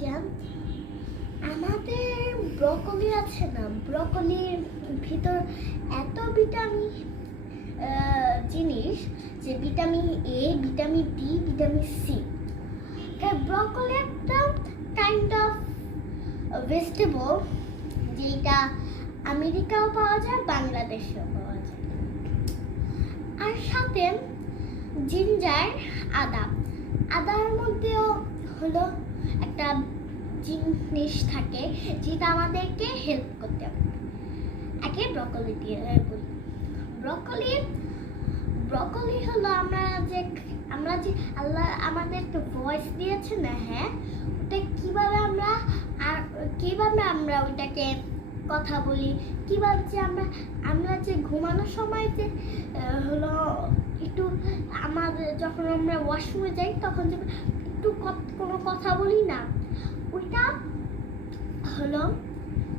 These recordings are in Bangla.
ভাইজান, আমাদের ব্রকলি আছে না, ব্রকলির ভিতর এত ভিটামিন জিনিস, যে vitamin A, vitamin D, vitamin C. Broccoli একটা কাইন্ড অফ ভেজিটেবল, যেটা আমেরিকাও পাওয়া যায়, বাংলাদেশেও পাওয়া যায়। আর সাথে জিঞ্জার, আদার মধ্যেও হলো একটা জিনিস থাকে যেটা আমাদেরকে হেল্প করতে পারে। আগে ব্রকলি দিয়ে বলি। ব্রকলি হলো আমরা যে আল্লাহ আমাদেরকে ভয়েস দিয়েছে না, হ্যাঁ, ওটা কিভাবে আমরা ওইটাকে কথা বলি, কিভাবে যে আমরা যে ঘুমানোর সময় যে হলো একটু আমাদের যখন আমরা ওয়াশরুমে যাই তখন যে একটু কোনো কথা বলি না, ওইটা হলো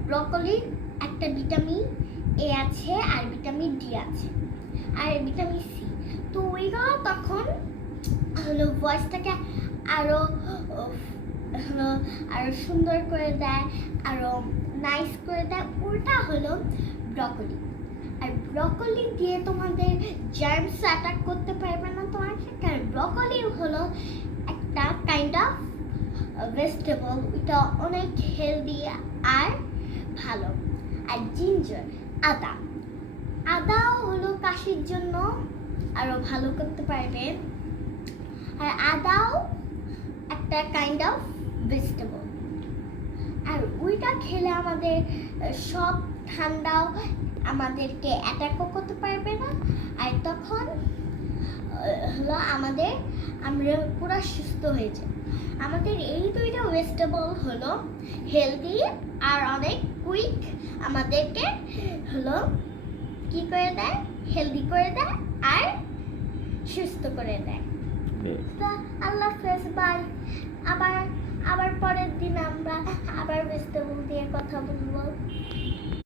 ব্রকলির একটা ভিটামিন এ আছে, আর ভিটামিন ডি আছে, আর ভিটামিন সি। তো ওইগুলো তখন হলো ভয়েসটাকে আরো সুন্দর করে দেয়, আরো নাইস করে দেয়। ওটা হলো ব্রকলি। আর ব্রকলি দিয়ে তোমাদের জার্মস অ্যাটাক করতে পারবে না তোমাকে, কারণ ব্রকলি হলো একটা কাইন্ড অফ ভেজিটেবল, এটা অনেক হেলদি আর ভালো। আর জিঞ্জার, আদাও হলো কাশির জন্য আরো ভালো করতে পারবে। আর আদাও একটা কাইন্ড অফ ভেজিটেবল, আর ওইটা খেলে আমাদের সব ঠান্ডাও আমাদেরকে অ্যাটাকও করতে পারবে না, আর তখন হলো আমরা পুরো সুস্থ হয়ে যাই। আমাদের এই দুইটা ভেজিটেবল হলো হেলদি আর অনেক কুইক, আমাদেরকে হলো কি করে দেয়, হেলদি করে দেয় আর সুস্থ করে দেয়। তো আল্লাহ হাফেজ, বাই। আবার পরের দিন আমরা আবার ভেজিটেবল দিয়ে কথা বলবো।